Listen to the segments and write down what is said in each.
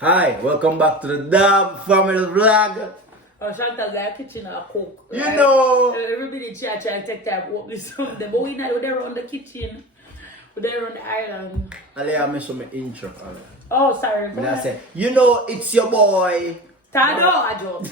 Hi, welcome back to the Darby family vlog. Chantal got a kitchen or cook. You know. Everybody try to take time to open something, but we not there around the kitchen. We're there on the island. I miss my intro. Oh, sorry. And I say, you know, it's your boy. Tada, Ajo.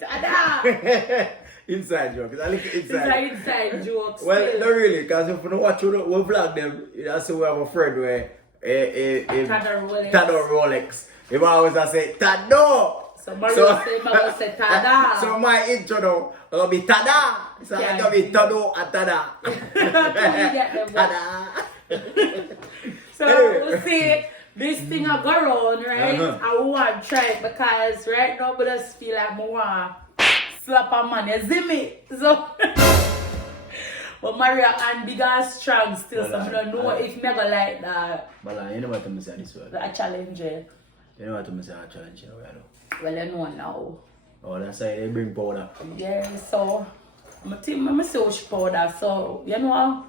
Tada. Inside jokes. I like inside. Inside jokes. Well, not really, because if you don't watch we vlog them, that's we have a friend where Tado Rolex. If I always say Tado. So Mario say Tada. So my intro now will be Tada. So it's gonna be Tado and Tada. Tada. So we'll see this thing will go around, right? I want to try it because right now I just feel like I want slap a man, you see me? So but Mario and big and strong still, so I don't know if me go like that. But you know what I'm saying this way? A challenge. You know what I'm saying? A challenge. Well, you know now. Oh, that's why they bring powder. Yeah, so I'm see which powder, so you know.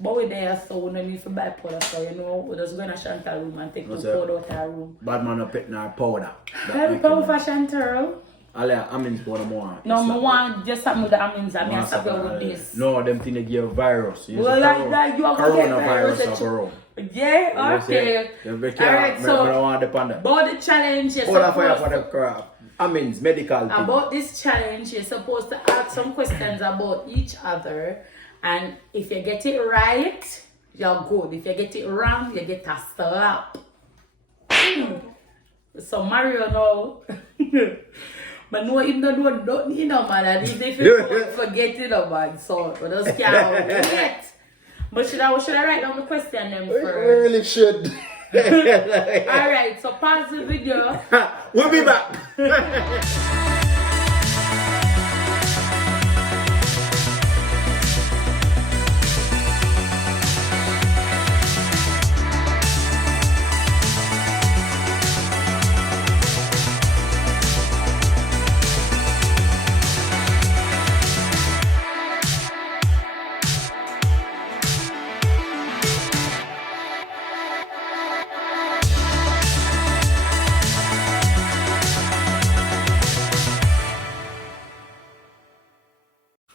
But we're there, so we don't need to buy powder, so you know, we just go in a Chantal room and take the powder out of our room. Bad man, no pet no powder. Have powder for Chantal? Alea, amins powder more. No, I want just something with the amins, I mean, I stop with this. No, them thing they give virus. Well, like that, you have to get virus. Around. Yeah, okay. Alright, so, about the challenge, you're supposed for the crap. Amins, medical thing. About this challenge, you're supposed to ask some questions about each other. And if you get it right, you're good. If you get it wrong, you get a slap. So Mario now, but no, him don't need no man. And if you forget it, no man. So we just can't wait. But should I write down the question then first? We really should. Alright, so pause the video. We'll be back.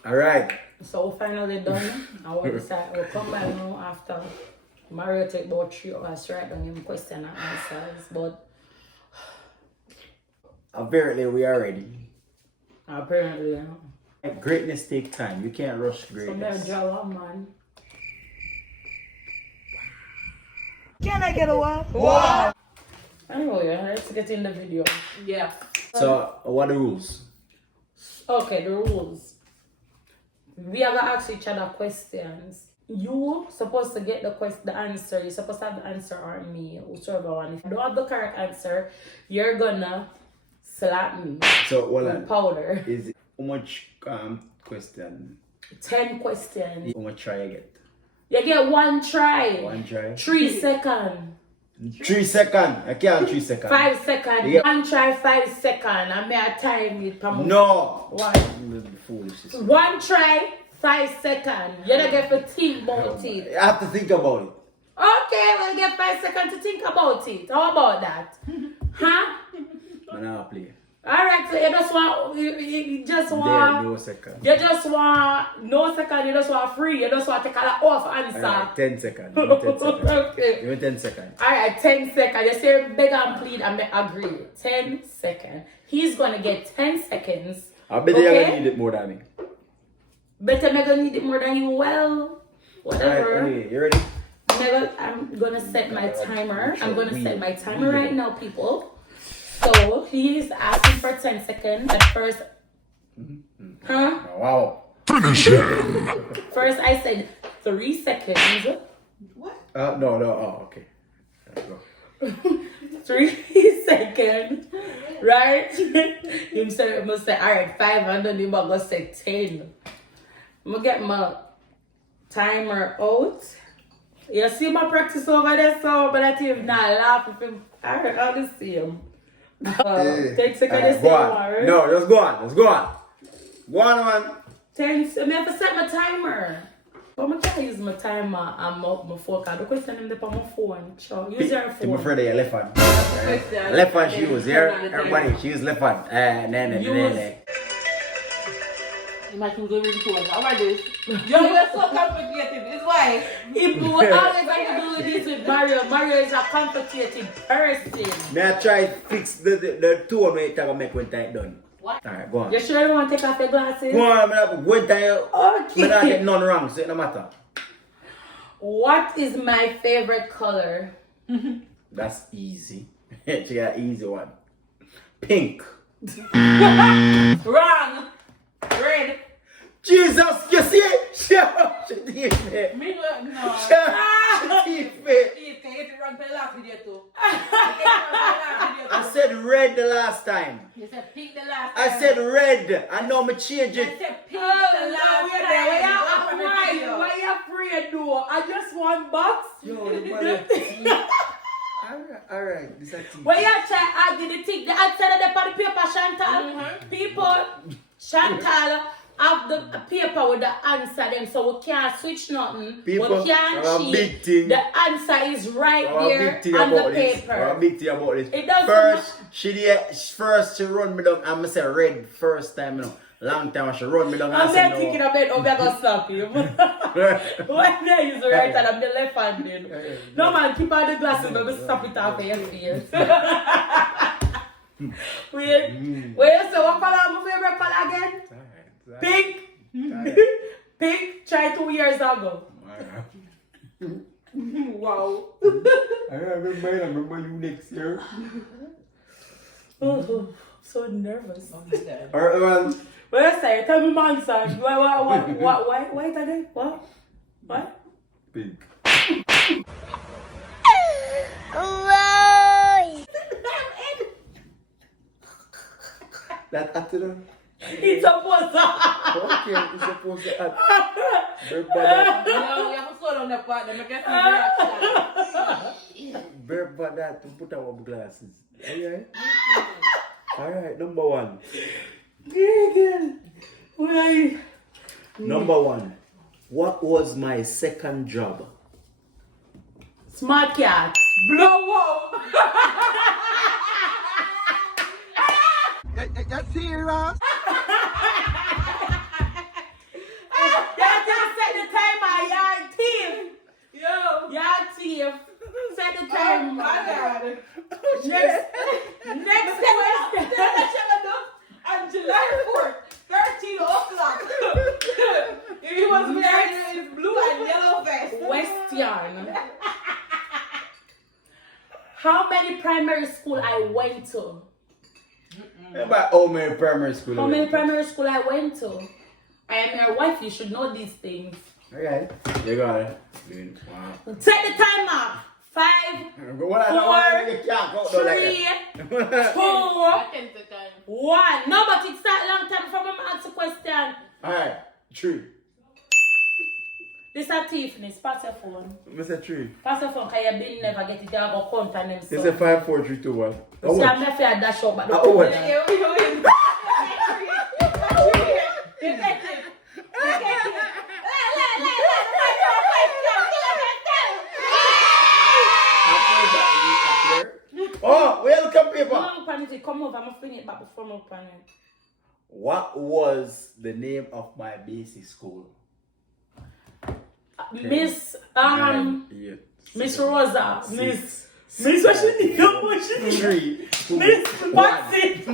Alright. So finally done. I will decide we'll come back now after Mario take about 3 hours to write down him question and answers, but apparently we are ready. Apparently, you know. Greatness take time. You can't rush greatness. So draw one man. Can I get a what? Wow. Anyway, let's get in the video. Yeah. So what are the rules? Okay, the rules. We are gonna ask each other questions. You supposed to get the answer. You're supposed to have the answer on me, whichever one. If you don't have the correct answer, you're gonna slap me. So with powder. Is it how much question? 10 questions. How much try you get? You get 1 try. 1 try. 3 seconds. 3 seconds. I can't 3 seconds. 5 seconds. Yeah. 1 try 5 seconds. I may have time it. No. Why? Foolish. 1 try 5 seconds. You don't get to think about it. I have to think about it. Okay, well, you get 5 seconds to think about it. How about that? Huh? I'm not play. Alright, so you just want, you just want, there, no second. you just want, no second, you just want free, you just want to take a lot off answer. Alright, 10 seconds. Give me 10 seconds. Okay. Give me 10 seconds. Alright, 10 seconds. You say beg and plead and agree. 10 seconds. He's gonna get 10 seconds. I bet you're gonna need it more than me. Better I'm gonna need it more than you. Well, whatever. Alright, anyway, you ready? I'm gonna set my timer. I'm gonna set my timer right now, people. So he's asking for 10 seconds at first. Huh? Wow. Finish him. First I said 3 seconds. What? No. Oh, okay. Let's go. 3 seconds. Right? Him say, must say, alright, 5, and then him gonna say 10. I'm gonna get my timer out. You see my practice over there, so but I think if not laugh if him. Alright, I'll just see him. 10 seconds to say one. No, just go on. Let's go on. Go on, man. 10. I have to set my timer. But I can't use my timer and my focus. The question is on my phone. Sure. Use your To phone. my friend, your left hand. Left hand she use, yeah? Everybody, she use left hand. You might use the ring phone. How about this? You're so complicated. It's why. If we always like to do this with Mario. Mario is a complicated person. May I try fix the tone when you make when time done? What? Alright, go on. You sure you want to take off your glasses? Go on, when time Okay. I don't get none wrong, so it no matter. What is my favorite color? That's easy. She got an easy one. Pink. Wrong. Red. Jesus, you see it? Shut up, she did it. Me no. Shut up, she did it. You can get it wrong for the last video too. I said red the last time. You said pink the last time. I said red. I know me change I it. said pink Oh, the no, last wait time. there. Why You you open the video. afraid? Why you afraid, though? I just want box. Yo, the mother. Alright, this is a When you try to argue the thing, the answer of the paper, Chantal, people, Chantal have the paper with the answer them, so we can't switch nothing. People, we can't I have a big thing. cheat. The answer is right I have a there big thing on the about this. I have a paper. big thing about this. It doesn't First she run me down. I'm say red first time, you know. Long time she run me down. I'm I say not thinking no. of it, I'm gonna stop you. Why not use the right hand? I'm the left handed. No man, keep on the glasses, but we stop it off of your face. Wait, so what color is my favorite color again? Pink. Pink, try 2 years ago. Wow. I remember you next year. Oh, so nervous. Alright, well. Well, say, tell me my answer. Why it again? What? Pink. That after It's supposed to. okay, it's supposed to add. Bear No, you have to slow down that part. Then make it feel that to put our glasses. Alright? Alright, number one. Why? Number one. What was my second job? Smart cat. blow up. That's serious. That just set the timer, y'all team. Yo. Y'all team. Set the Oh timer. my God. Next question. On July 4th, 13 o'clock. He was wearing his blue and yellow vest. Question. How many primary school I went to? About how many primary school? How many primary school I went to? I am your wife, you should know these things. Okay, you got it. Wow. Take the timer. 5, 4, 3, 2, 1. No, but it's that long time before I answer question. Alright, 3. This is Tiffany. Pass your phone. Mr. 3. Pass your phone because you been never get it. You have to count on them. This is 5, 4, 3, 2, 1. See, I'm not fair dash up, but the Oh, what? Oh, welcome paper. Come over, I'm going to fling it back before I'm open it. What was the name of my basic school? Miss, Yeah. Miss Rosa, Six. Miss, what she need? What she need? 3, 2, Miss 1. Patsy. Miss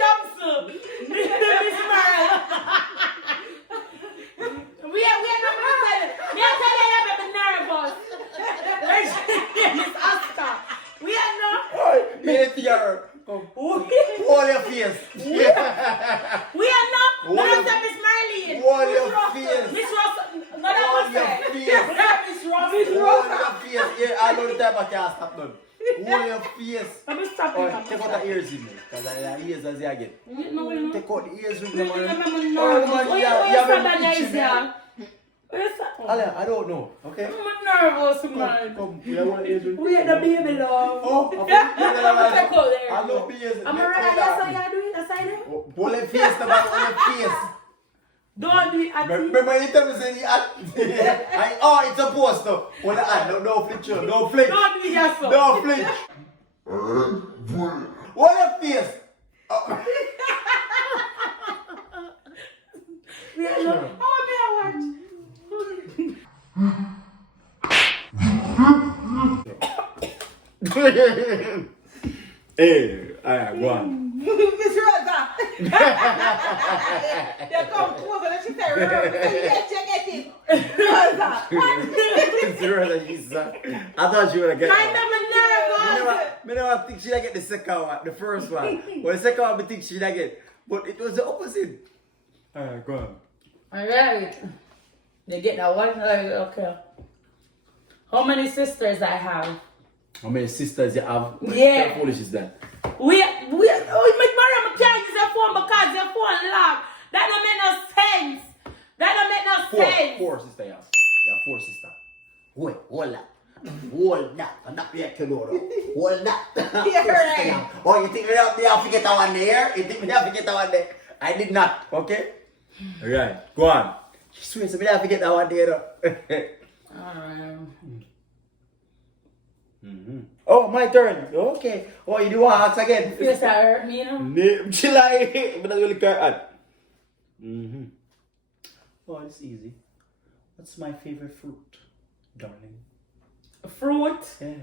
Thompson. Miss Merle. We are not going to tell you. Me I tell you, I'm nervous. Miss Oscar. We are not. Hold your face. We are not. Hold No, your- Miss Marlene. Hold your face. Miss Rosa. No, that Hold was your it. face. Miss Rosa. Miss Hold Rosa. your face. Yeah, I know the time I can't stop them. Hold your face. Let me stop Oh, it. take out the ears in me. Because I ears as I get. No. Take out the ears with No, me. no, man. no, no, Oh, no. man, Where yeah, you yeah, stand man, on itchy, your man. Where's that? Ale, I don't know. Okay? I'm nervous, man. Come. You have one ears with me. We had the baby love. Oh, Take out there. I know ears. I'm alright. Yes, I do it. other side there? Hold the face, the man, hold the face. Don't do it at me. Remember you tell me say the hand? Oh, it's supposed to. Hold the hand, no flinch, no flinch. Don't do it yourself. No flinch. Hold the face. Yeah, no. How may I watch? Hey, alright, go on. Miss Rosa. They come closer and she said, Rosa, check it. Rosa. Zero that you said. I thought you were gonna get Kind that. of nervous. I never think she'd get the second one, the first one. Well, the second one, I think she'd get. But it was the opposite. Alright, go on. Alright. They get that one? Okay. How many sisters I have? How many sisters you have? Yeah. How foolish is that? Oh, make Mariam can't use your phone because your phone locked. That don't make no sense. That don't make no sense. Four sisters you have. You have 4 sisters. Wait, hold that. Hold that. I'm not yet to know. Hold that. Yeah, right. Oh, you think me have to get that one there? You think me have to get that one there? I did not, okay? Alright, go on. She swears me have to get that one there. Alright. Oh, my turn. Okay. Oh, you do want to ask again? Feels that hurt me, you know? Chill out. But that's really clear. Oh, it's easy. What's my favorite fruit, darling? Fruit. Yeah.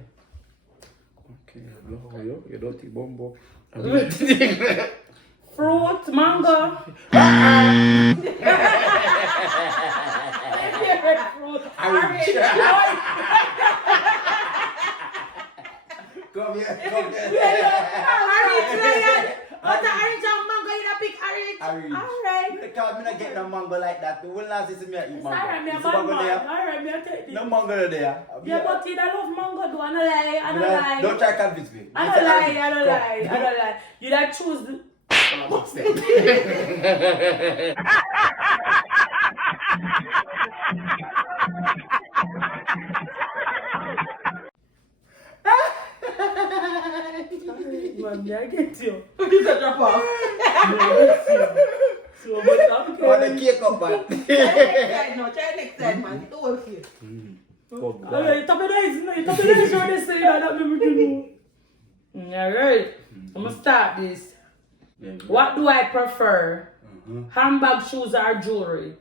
Okay. You don't think bombo. Fruit, mango. Orange. Come here. Orange, what's the orange and mango? You don't pick orange? Orange. Alright. Because I'm not getting no mango like that. When last time I eat mango? Alright, me a Is the mango there? Alright, me a take this. No mango there. Yeah, but I love mango though. I don't lie. Don't try to convince me. I don't lie. You don't choose the... Mommy, I get you. You said drop off. So, but I'm Oh, the cake up, man. Try next time, man. Get over here. Alright, top of the ice, top of the ice, what they say, that me do. Alright, I'm gonna start this. What do I prefer? Handbag, shoes, or jewelry?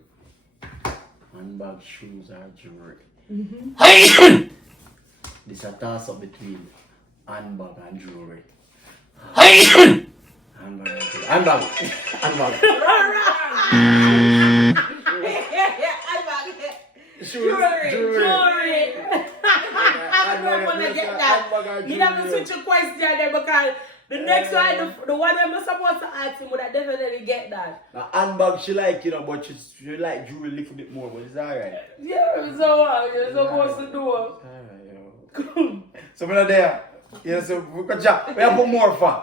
Handbag, shoes, or jewelry. This is a toss up between handbag and jewelry. Handbag and jewelry. Handbag. Jewelry. I don't want to get that. You have to switch your question there because the next one, the one I'm supposed to ask him, would I definitely get that? Now, handbag she like, but she like jewelry a little bit more, but it's alright. Yeah, so what you're supposed to do. Alright, so we're not there. Yeah, so we can chat. We have put more fun.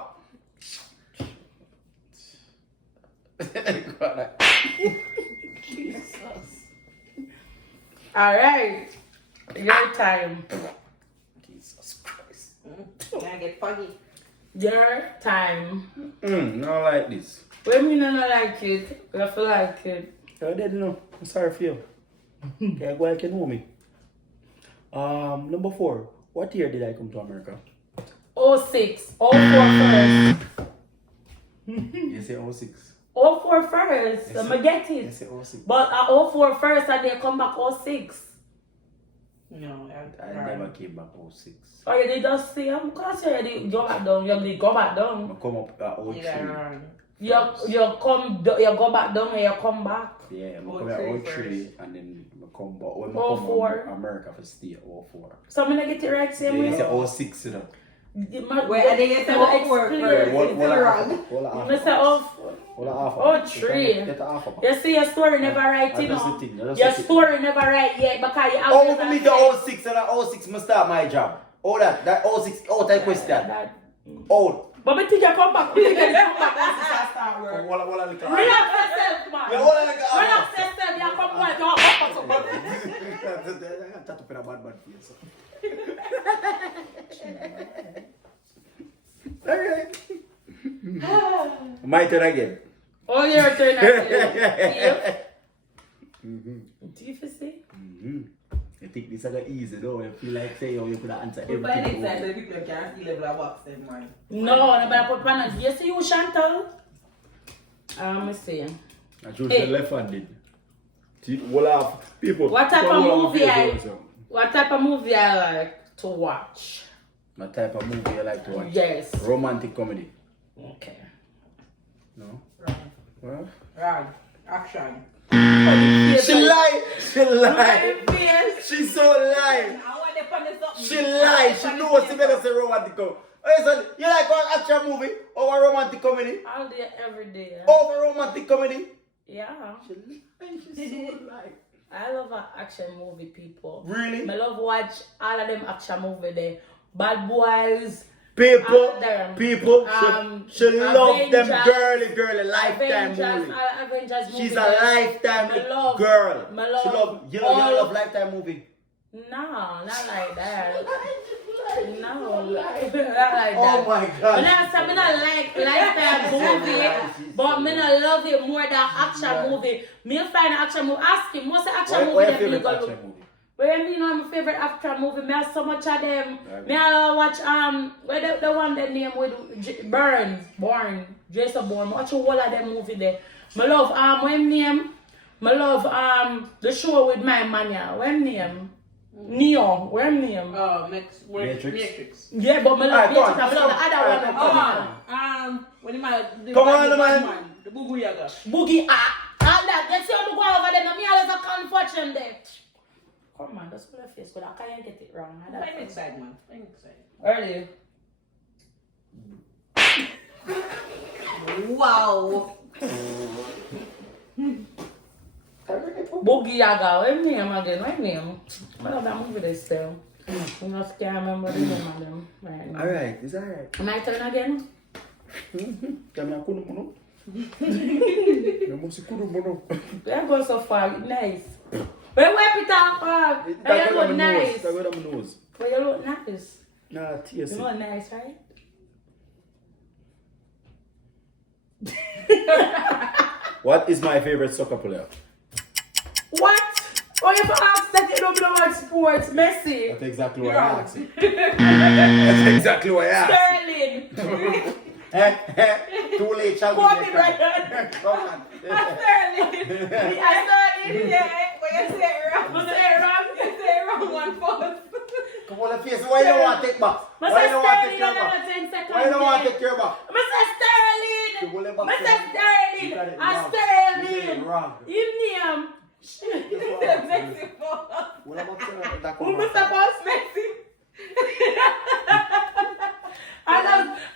Alright. Your time. Jesus Christ. Gotta get funny. Your time. Not like this. When you don't like it, you feel like it. I didn't know. I'm sorry for you. Okay, go ahead, you know me. Number 4. What year did I come to America? 06. 04 first. You say 06. 04 first. I'm gonna get You it. say 06. But 04 first and they come back 06. No, I never came back 06. Or you did just say, I'm gonna say you go back down. You did go back down. I come up at 03. You go back down and you come back. Yeah, I come at 03 and then I come back. When I come 04. to America for stay at 04. So I'm gonna get it right same Yeah, way. you say 06, you know. Wait, and then you say 04 explain. first. Hold It's still wrong. You say 03. Get the half. You see your story never right, you That's the know. thing, that's Your the thing. story never right yet because you Oh, for me the 06 and that 06 must start my job. Oh that 06 out that question. Out. But me think you come back. You think you come back. Relax Relax yourself, man. Yeah, hold on, like, Relax yourself. You come back. You come back. That's a bad face. Alright. My turn again. Oh, your turn again. Do you see? I think this is gonna easy though. I feel like say you could answer If by next everything. time, the people can't see level of box them, man. No, nobody put pan on. You see you, Chantal? Let me see. I chose the left-handed. See, well, people. What type people of will movie feel I? so. What type of movie I like to watch? What type of movie you like to watch? Yes. Romantic comedy. Okay. No? Right. Well, Right. Action. she lied. She lied. Yes. She's so lying. I want to punish something. She lied. She knows she better say romantic comedy. Listen, you like one action movie or a romantic comedy? All day, every day. Over romantic comedy? Yeah. She lied. She's so lying. I love action movie, people. Really? I love watch all of them action movie there. Bad Boys. People, Them. people, she love them Avengers, girly lifetime movie. Avengers movie. She's a there. lifetime Me love- girl. me love She love, you know, all- you love lifetime movie. No, not like that. No, not like that. Oh my God. But last time I not like lifetime movie, but me not love it more than action movie. Me find action movie. Ask him, what's the action movie What your that me favorite go action look? movie? Where me know my favorite action movie? Me have so much of them. Right. Me I watch where the one that name with Born, Jason Bourne. Watch all of them movie there. Me love what name? Me love the show with my mania. What name? Neo. What name? Matrix. Yeah, but me love Alright, go on. Matrix. I love the other one. When you might Come on, man. The Boogie Yaga. Boogie that. Let's see how to go over there. Me always a confession there. Come on, that's what I face, but I can't get it wrong. I'm excited, man. I'm excited. Early. Wow. Boogie Yaga, what name again? What name? I love that movie this still. I just can't remember the name of them right now. Alright, it's alright. My turn again? Kami aku nunggu. Kamu si kudu mono. Where go so far? Nice. Where it up? Where you look nice? That go my nose. Where you look nice? Nah, tears. You look nice, right? What is my favorite soccer player? What? Oh, you ask that you don't know what sports, Messi. That's exactly what I asked. That's exactly what I asked. Sterling. Too late, shall we Put get it right back? there. Come on. Sterling. Sterling. Yeah, but you say it wrong. Was it wrong? You say it wrong one first. Come on, face. Why you don't want to take back? Why you don't want to take your back? Why you don't want to take your back? Mr. Sterling! You will have Mr. back. You got Sterling! it A wrong. You did it Sterling! wrong. His name. What about that? Who Mr. Boss Messi?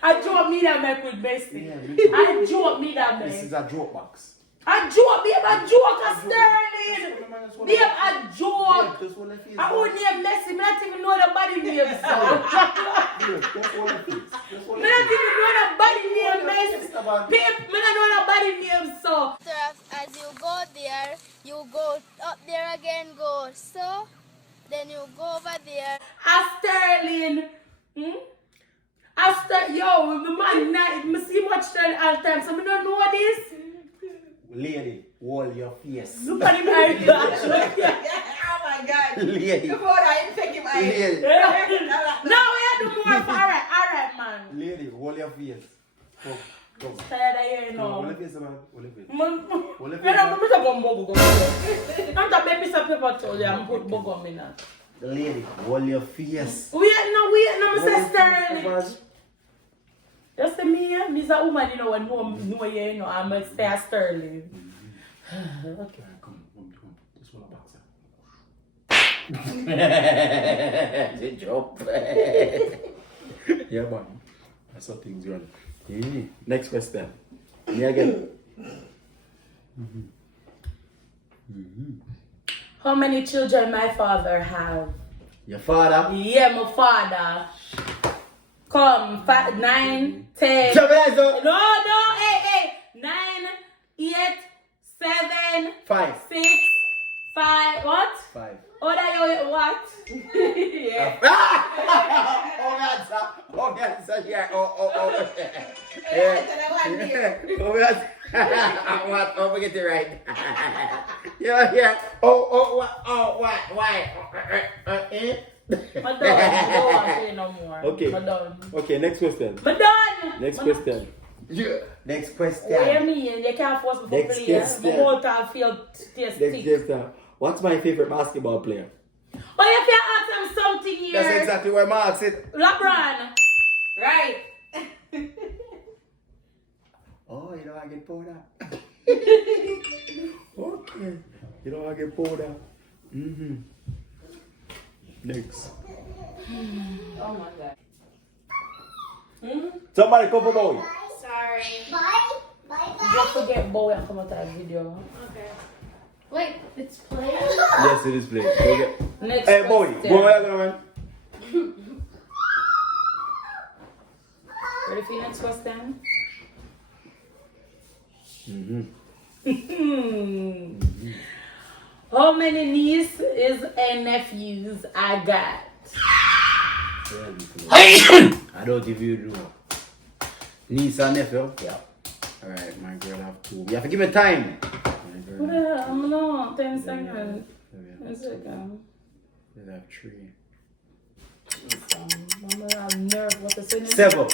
I joke me that make with Messi. Yeah, me too. I joke me that This make. is a joke box. I joke, babe, a joke a Sterling! Babe, a joke! Just want to face. I won't name Messi, I don't even know the body name, so. Just want to face. Just want I don't even know the body name, Messi. Babe, I don't know the body name, so. As you go there, you go up there again, go so, then you go over there. A Sterling. Yo, the man, I see much Sterling all the time, so I don't know this. Lady, hold your face. Look at him like that. Oh my God. Lady. Before that, you take him out. Lady. Now we have to do more for alright, man. Lady, hold your face. Come, come. Tired of here Hold now. your face, man. Hold your face. You know, I'm going to go. I'm going to baby some paper to you and put bug in that. Lady, hold your face. Wait, no, Mr. Sterling. Just say me, me's a woman, you know, and know you, you know, I'm a Sterling. Okay, come. Just hold a box. The job. Yeah, man. That's how things run. Next question. Me again. How many children my father have? Your father? Yeah, my father. Come, 5, 9, 10. Jamaica. No, hey. 9, 8, 7, 5. 6, 5. What? 5. Oh, that you what? Yeah. Oh, answer. Yeah. Oh. Yeah. Oh, What? Oh, forget it right. Yeah. Oh, what? Oh, what? Why? Eh? I'm done. I don't want to play no more. Okay. I'm done. Okay, next question. I'm done. Next question. Yeah. Next question. What do you mean? You can't force me to Next play. question. My whole time feel Next tasty. question. What's my favorite basketball player? Oh, you can ask them something here. That's exactly where Mark said. LeBron. Right. Oh, you know I get pulled out. Okay. You know I get pulled out. Next. Oh my God. Somebody come for Bowie. Sorry. Don't forget Bowie and come out that video. Okay. Wait, it's playing? Yes, it is playing. Go get. Next Hey, Bowie. question. Go ahead, man. Ready for your next question? How many nieces and nephews I got? I don't even know. Niece and nephew? Yeah. Alright, my girl have 2. You have to give me time. What the hell? I'm not. 10 seconds. 10 seconds. You have 3. I'm gonna have nerve. What to say? 7.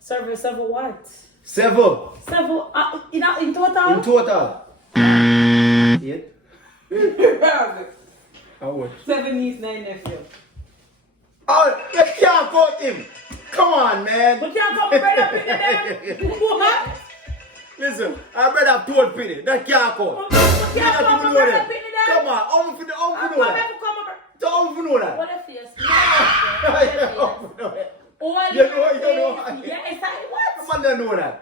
Several what? 7. Several in total? In total. 8. How much? 7 niece, 9 nephew. Oh, you can't quote him. Come on, man. We can't come right up in there. What? Listen, I better have 2 penny. That can't quote. We can't come right up in there. Come on, I'm finna know that. So I'm finna know that. What if yes? You know. Yes, I what? I'm gonna know that.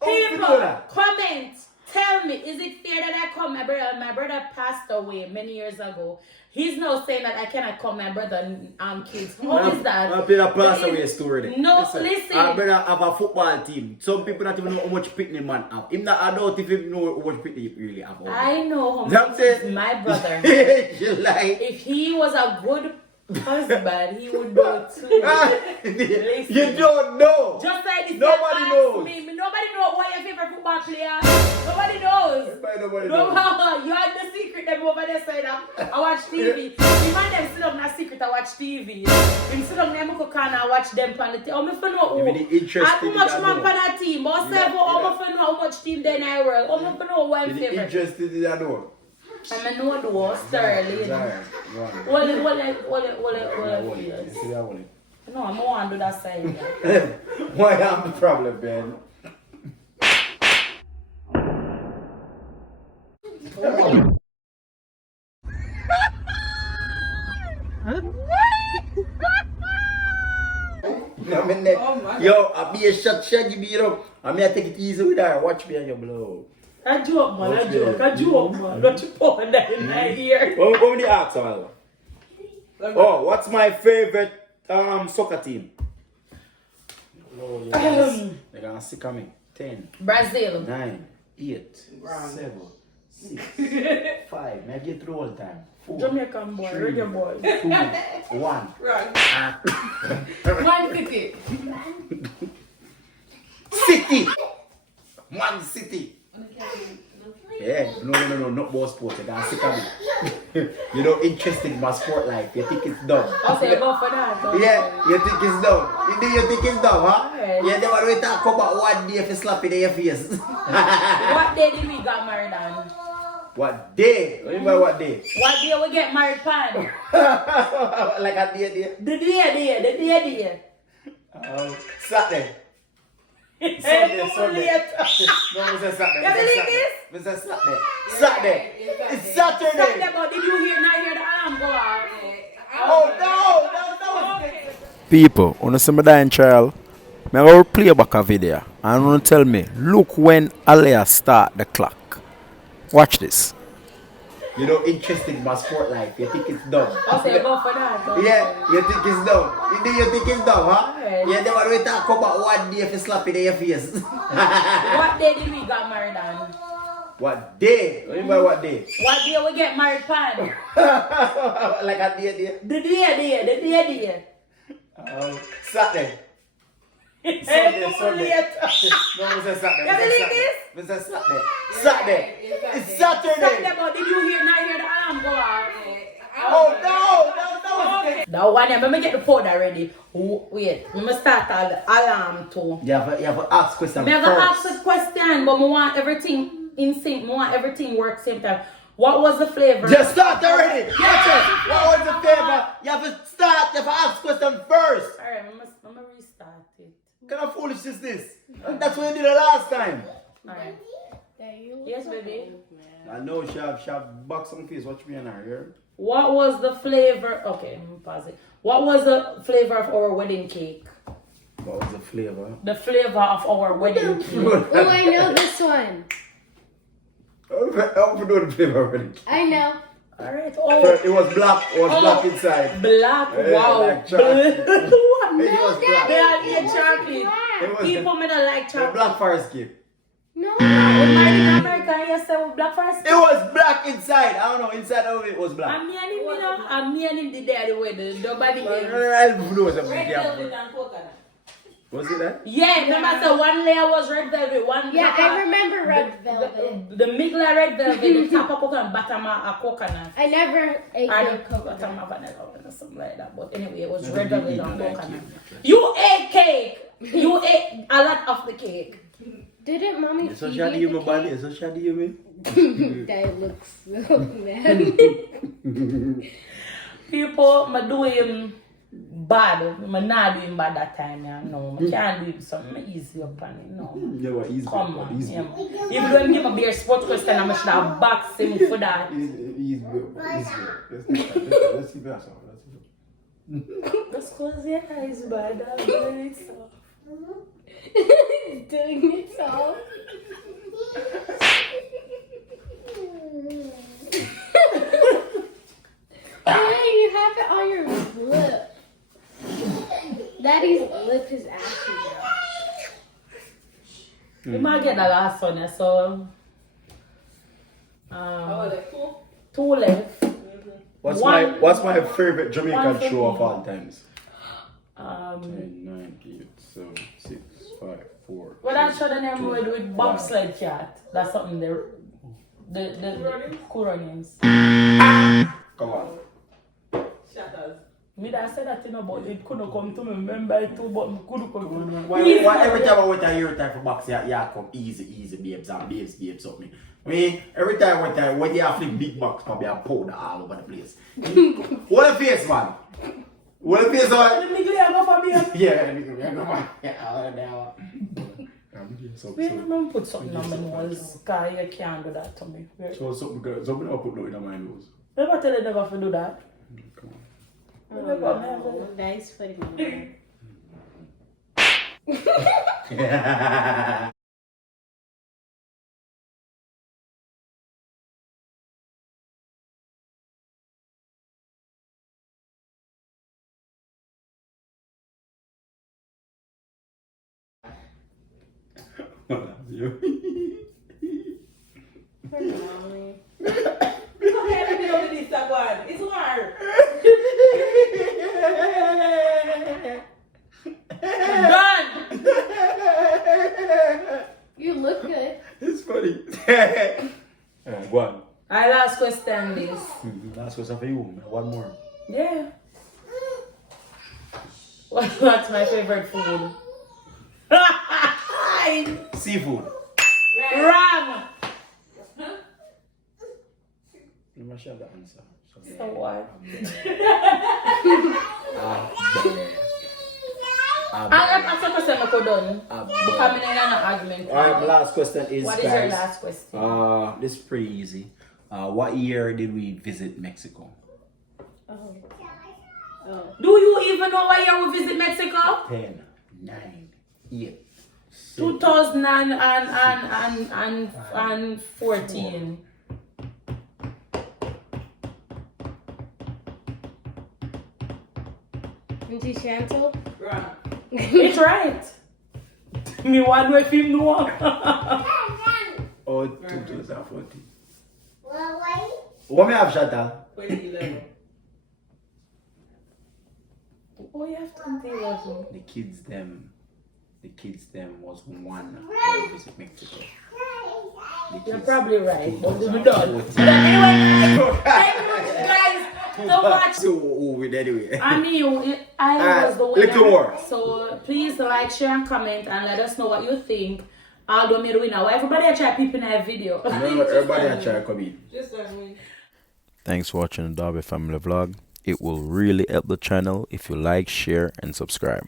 I'm finna know People, that. comment. Tell me, is it fair that I come? My brother passed away many years ago. He's now saying that I cannot call my brother kids. How is that? I'll play that pass away story there. No, listen. I better have a football team. Some people not even know how much pitney man have. Him not, I don't even know how much pitney he really have. I know how That's much it. is my brother. You like. If he was a good husband, he would know too. You don't know. Just like this, Nobody knows. Nobody knows what your favorite football player. Nobody knows. Nobody knows. You had the secret them over there side. I watch TV. The man them sit up in a secret. I watch TV. Him sit up in cook and I watch them on the TV. How much fun know? How much man on that team? How much fun know how much team then I work? How much fun know what I'm favorite? Interested in that know. I know the war Sterling. What No, I'm going to do that side. Why am the problem, Ben? No, man, yo, I be a shot, give me up. I mean, I take it easy with her. Watch me and your blow. I joke, man. I joke, man. Don't you pour that in my ear. What would you ask, Alva? Oh, what's my favorite soccer team? Oh, yes. They're gonna see coming. 10, Brazil. 9, 8, 7, 6, 5. May I get through all the time? 4, Jamaican boy, reggae boy. 2, 1. Man City. City! Man City! Yeah, no, not more sports. You're gonna see coming. You know, interested in my sport life. You think it's dumb. I'll say go for that. Yeah, you think it's dumb. You think it's dumb, huh? Right. Yeah, never really talk about one day if you slap it in your face. What day did we get married on? What day? What do you mean by what day? What day we get married pan? Like a day? The day. Saturday. Sunday. No, we say Saturday. You believe this? We say Saturday. Saturday. It's Saturday. Saturday, but did you not hear the alarm go off? Oh, no. Okay. People, on some dying trial, I will play back a video and want to tell me, look when Alea start the clock. Watch this. You know, interested in my sport life. You think it's dumb. I'll say go for that. Yeah, you think it's dumb. You think it's dumb, huh? Alright. Yeah, never really talk about one day if you slap it in your face. What day did we get married on? What day? What do you mean by what day? What day we get married pan? Like a day? The day. Saturday. Sunday, Sunday. Late. No, we say Saturday. You believe this? We say Saturday. Saturday. It's Saturday. Saturday, but did you not hear the alarm go off? Oh no. That one, let me get the powder ready. Wait, let me start the alarm too. You have to ask question I have to ask first. a question, but I want everything in sync. I want everything work same time. What was the flavor? Just start already. Watch it. What was the flavor? You have to start. You have to ask question first. Alright, I'm gonna restart it. What kind of foolishness is this? That's what you did the last time. Alright. Yes, baby. I know she have box on face. Watch me and her here. What was the flavor? Okay, let me pause it. What was the flavor of our wedding cake? What was the flavor? The flavor of our wedding cake. Oh, I know this one. How do the flavor already? I know. Alright. So Oh, it was black. It was black inside. black. Yeah, Wow. like chocolate. It was black. They all eat chocolate. It was People may not like the chocolate. black forest cake. No. We married in America, yes, sir, with black forest. It was black inside. I don't know. Inside of it was black. And me and him, you know, and me and him did that way. Nobody else. I know something. Red velvet and coconut. Was it that? Yeah, remember I said one layer was red velvet, one Yeah, top I remember red the, velvet. the middle of red velvet, the top of coconut, bottom of coconut. I never ate And the the bottom coconut. of vanilla or something like that. But anyway, it was No, red you velvet eat and like coconut. cake. You ate cake. You ate a lot of the cake. Didn't mommy So feed shady you you the my body. cake? So shady you me. That looks so bad. People, I do him bad. I not do him bad that time. Yeah. No, I can't do him something easy up on it. No. Yeah, what easy. Come on. Easy. Yeah. If you don't give a beer sports question, I should have boxed him for that. Easy. Let's see that. Let's close your eyes, bad. Doing it all. Hey, you have it on your lip. Daddy's lip is ashy now. We might get the last one, yeah, so Oh, like two? two left. What's my favorite Jamaican One for show of me. all times? 10, 9, 8, 7, 6, 5, 4. Well, that show the name with bobsled cat. That's something the cool runnings. Come on. Shatters. Me that said that, you know, but it couldn't come to me. Remember it too, but it couldn't come to me. Why every time I went to your time for box, yeah, come easy, babes and babes up me. Every time I went there, when you have the big box, probably a powder all over the place. What a face, man. What a face, man. The nigga I go for me. We don't put something on my nose, because you can't do that to me. So something I'll put no in my nose. Never tell you never to do that. Come on. Oh, that is funny. It's okay to be over this that one. It's hard. Done! You look good. It's funny. Go on. I last question this. Last question for you. One more. Yeah. What's my favorite food? Seafood. Ram! You must have that answer. So what? I'm asking question I could done. Because I'm in an argument. Alright, my last question is, What is guys, your last question? this is pretty easy. What year did we visit Mexico? Do you even know why you will visit Mexico? 10, 9, 8, 6, 2014. Auntie Chantal? Run. It's right. Me one way film no. Oh, 2014. What may I have, Chantal? 2011. Oh, you have 2011. The kids, them. the kids them was one to visit Mexico. You're probably right. But we're done. But anyway, thank you guys so much. So with anyway. I mean, I was the little winner. more. So please like, share, and comment, and let us know what you think. Although me the winner, everybody I try peeping that video. No, everybody I try to come in. Just like me. Thanks for watching the Darby family vlog. It will really help the channel if you like, share, and subscribe.